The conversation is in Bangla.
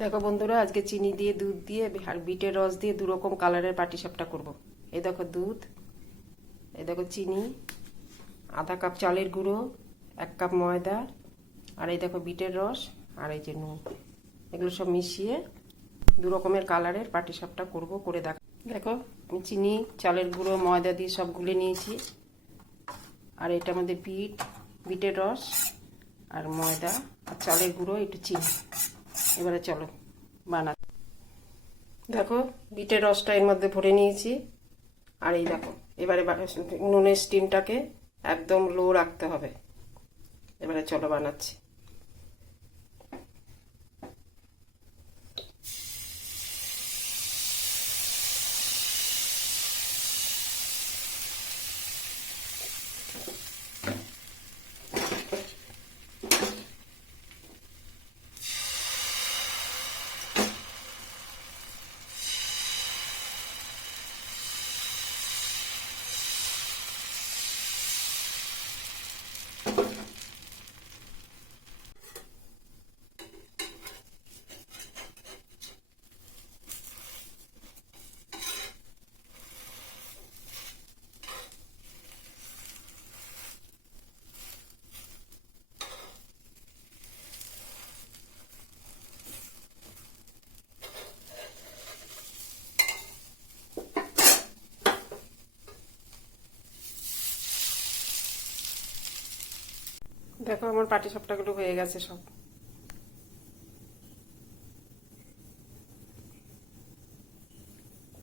দেখো বন্ধুরা, আজকে চিনি দিয়ে, দুধ দিয়ে আর বিটের রস দিয়ে দু রকম কালারের পাটিসাপটা করব। এই দেখো দুধ, এই দেখো চিনি, আধা কাপ চালের গুঁড়ো, 1 কাপ ময়দা, আর এই দেখো বিটের রস, আর এই যে নুন। এগুলো সব মিশিয়ে দু রকমের কালারের পাটিসাপটা করব, করে দেখো আমি চিনি, চালের গুঁড়ো, ময়দা দিয়ে সব গুলে নিয়েছি। আর এটার মধ্যে বিটের রস আর ময়দা আর চালের গুঁড়ো, একটু চিনি। এবারে চলো বানা। দেখো বিটের রসটা এর মধ্যে ভরে নিয়েছি। আর এই দেখো, এবারে নুনের স্টিমটাকে একদম লো রাখতে হবে। এবারে চলো বানাচ্ছি। দেখো আমার পাটিসাপটাগুলো হয়ে গেছে সব।